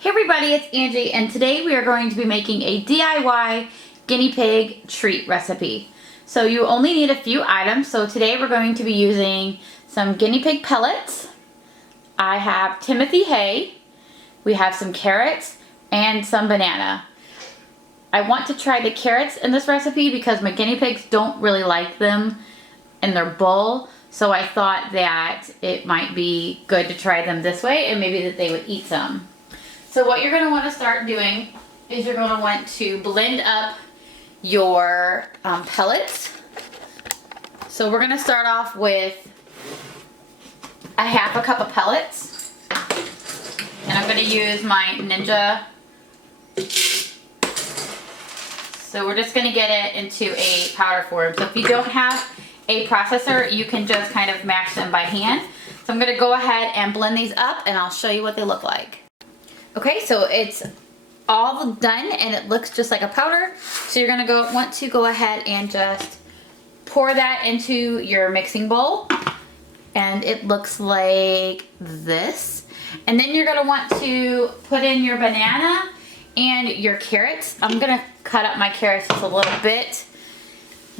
Hey everybody, it's Angie, and today we are going to be making a DIY guinea pig treat recipe. So you only need a few items. So today we're going to be using some guinea pig pellets. I have Timothy hay, we have some carrots, and some banana. I want to try the carrots in this recipe because my guinea pigs don't really like them in their bowl. So I thought that it might be good to try them this way and maybe that they would eat some. So what you're going to want to start doing is you're going to want to blend up your pellets. So we're going to start off with a half a cup of pellets. And I'm going to use my Ninja. So we're just going to get it into a powder form. So if you don't have a processor, you can just kind of mash them by hand. So I'm going to go ahead and blend these up and I'll show you what they look like. Okay, so it's all done and it looks just like a powder. So you're gonna want to go ahead and just pour that into your mixing bowl. And it looks like this. And then you're gonna want to put in your banana and your carrots. I'm gonna cut up my carrots just a little bit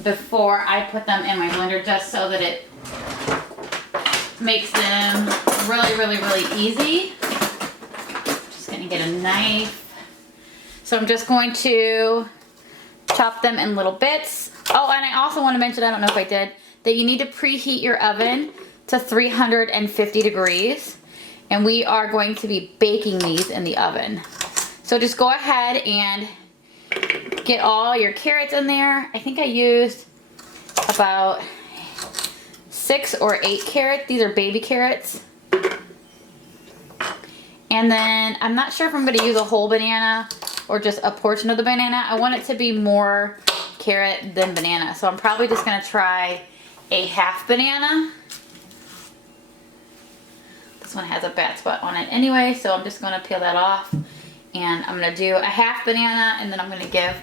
before I put them in my blender just so that it makes them really easy. Get a knife. So I'm just going to chop them in little bits. Oh, and I also want to mention, I don't know if I did, that you need to preheat your oven to 350 degrees. And we are going to be baking these in the oven. So just go ahead and get all your carrots in there. I think I used about 6 or 8 carrots. These are baby carrots. And then I'm not sure if I'm going to use a whole banana or just a portion of the banana. I want it to be more carrot than banana. So I'm probably just going to try a half banana. This one has a bad spot on it anyway, so I'm just going to peel that off. And I'm going to do a half banana, and then I'm going to give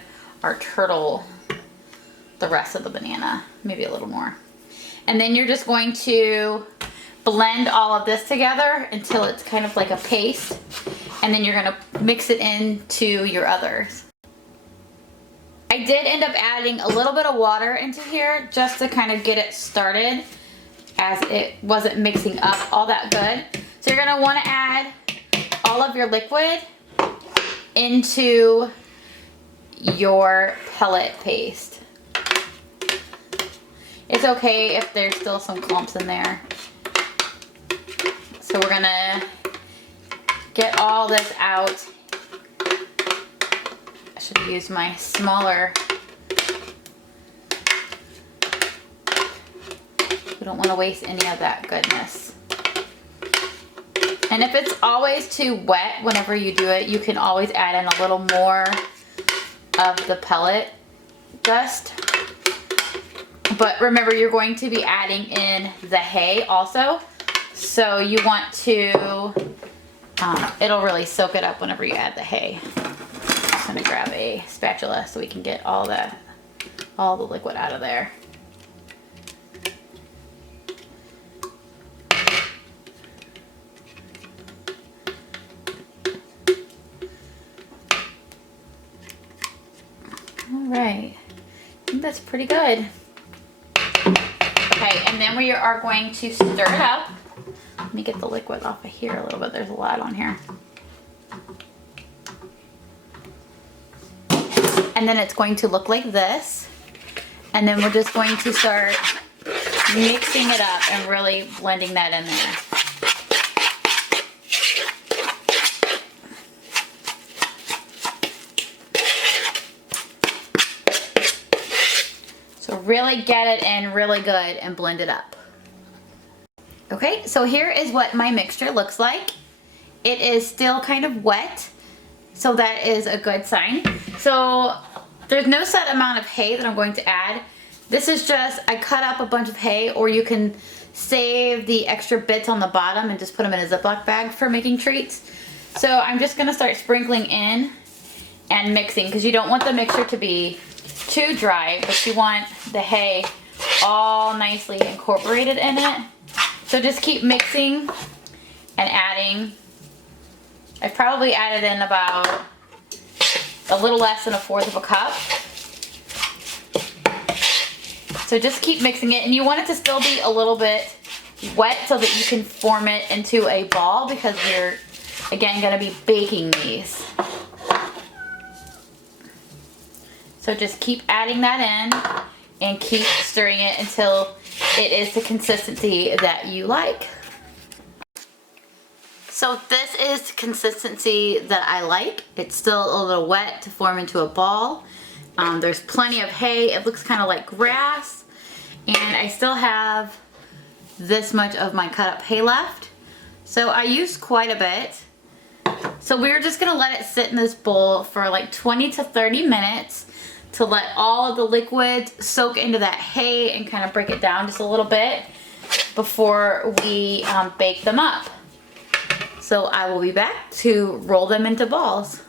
our turtle the rest of the banana, maybe a little more. And then you're just going to blend all of this together until it's kind of like a paste, and then you're going to mix it into your others. I did end up adding a little bit of water into here just to kind of get it started, as it wasn't mixing up all that good. So you're going to want to add all of your liquid into your pellet paste. It's okay if there's still some clumps in there. So we're gonna get all this out. I should have used my smaller. We don't want to waste any of that goodness. And if it's always too wet whenever you do it, you can always add in a little more of the pellet dust. But remember, you're going to be adding in the hay also. So you want to, it'll really soak it up whenever you add the hay. I'm just gonna grab a spatula so we can get all the liquid out of there. All right, I think that's pretty good. Okay, and then we are going to stir it up. Let me get the liquid off of here a little bit. There's a lot on here. And then it's going to look like this. And then we're just going to start mixing it up and really blending that in there. So really get it in really good and blend it up. Okay, so here is what my mixture looks like. It is still kind of wet, so that is a good sign. So there's no set amount of hay that I'm going to add. This is just, I cut up a bunch of hay, or you can save the extra bits on the bottom and just put them in a Ziploc bag for making treats. So I'm just gonna start sprinkling in and mixing, because you don't want the mixture to be too dry, but you want the hay all nicely incorporated in it. So just keep mixing and adding I probably added in about a little less than 1/4 of a cup. So just keep mixing it, and you want it to still be a little bit wet so that you can form it into a ball, because we're, again, gonna be baking these. So just keep adding that in and keep stirring it until it is the consistency that you like. So this is the consistency that I like. It's still a little wet to form into a ball. There's plenty of hay. It looks kind of like grass. And I still have this much of my cut up hay left. So I used quite a bit. So we're just gonna let it sit in this bowl for like 20 to 30 minutes to let all of the liquids soak into that hay and kind of break it down just a little bit before we bake them up. So I will be back to roll them into balls.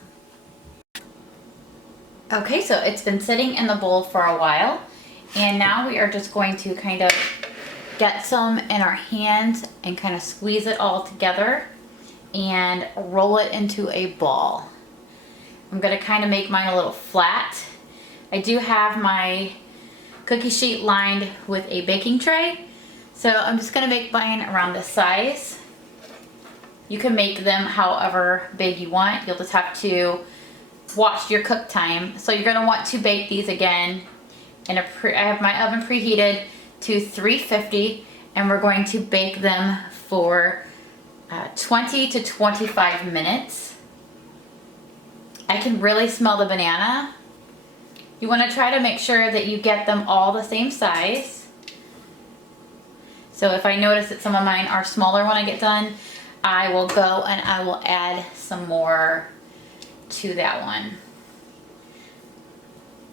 Okay, so it's been sitting in the bowl for a while, and now we are just going to kind of get some in our hands and kind of squeeze it all together and roll it into a ball. I'm gonna kind of make mine a little flat. I do have my cookie sheet lined with a baking tray, so I'm just gonna make mine around this size. You can make them however big you want. You'll just have to watch your cook time. So you're gonna want to bake these again in I have my oven preheated to 350, and we're going to bake them for 20 to 25 minutes. I can really smell the banana. You wanna try to make sure that you get them all the same size. So if I notice that some of mine are smaller when I get done, I will go and I will add some more to that one.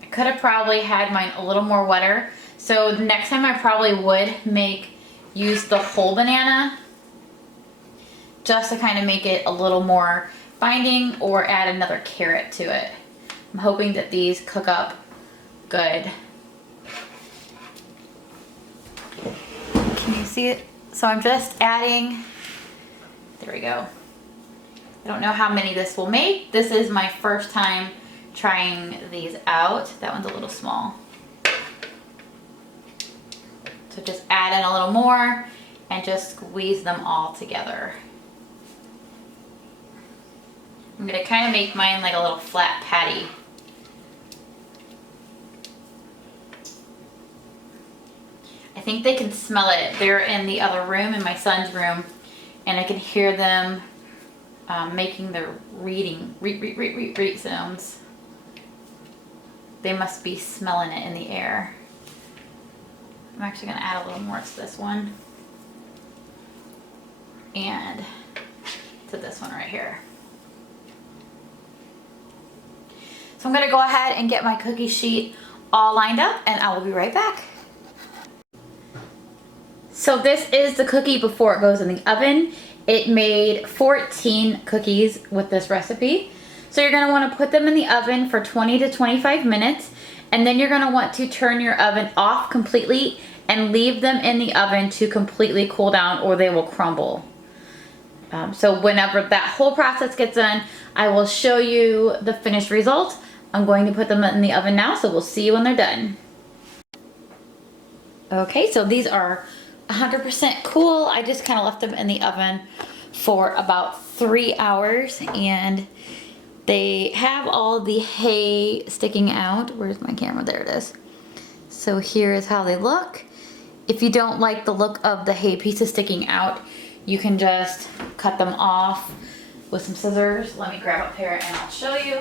I could have probably had mine a little more wetter. So the next time I probably would use the whole banana just to kind of make it a little more binding, or add another carrot to it. I'm hoping that these cook up good. Can you see it? So I'm just adding, there we go. I don't know how many this will make. This is my first time trying these out. That one's a little small. So just add in a little more and just squeeze them all together. I'm gonna kind of make mine like a little flat patty. I think they can smell it. They're in the other room, in my son's room, and I can hear them making their reet sounds. They must be smelling it in the air. I'm actually gonna add a little more to this one and to this one right here. So I'm gonna go ahead and get my cookie sheet all lined up, and I will be right back. So this is the cookie before it goes in the oven. It made 14 cookies with this recipe. So you're gonna wanna put them in the oven for 20 to 25 minutes, and then you're gonna want to turn your oven off completely and leave them in the oven to completely cool down, or they will crumble. So whenever that whole process gets done, I will show you the finished result. I'm going to put them in the oven now, so we'll see you when they're done. Okay, so these are 100% cool. I just kind of left them in the oven for about 3 hours, and they have all the hay sticking out. Where's my camera? There it is. So here is how they look. If you don't like the look of the hay pieces sticking out, you can just cut them off with some scissors. Let me grab a pair and I'll show you.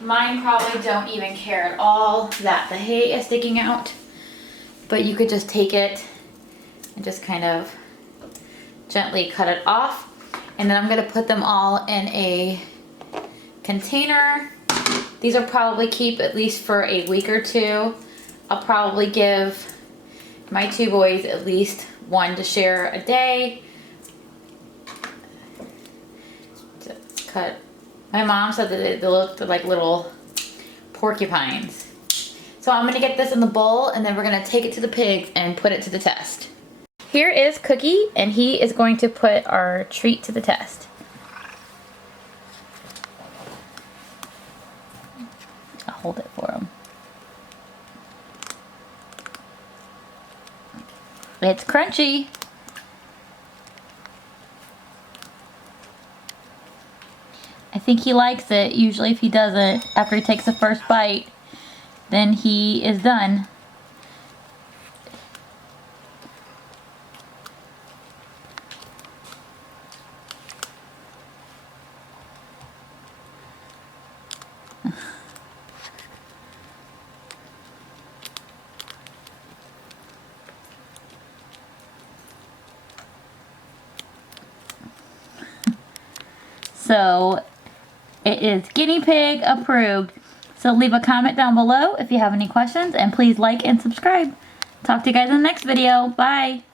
Mine probably don't even care at all that the hay is sticking out, but you could just take it and just kind of gently cut it off. And then I'm gonna put them all in a container. These will probably keep at least for a week or two. I'll probably give my 2 boys at least 1 to share a day. Just cut. My mom said that they looked like little porcupines. So I'm gonna get this in the bowl, and then we're gonna take it to the pigs and put it to the test. Here is Cookie, and he is going to put our treat to the test. hold it for him. It's crunchy. I think he likes it. Usually if he doesn't, after he takes the first bite, then he is done. So it is guinea pig approved. So leave a comment down below if you have any questions, and please like and subscribe. Talk to you guys in the next video. Bye.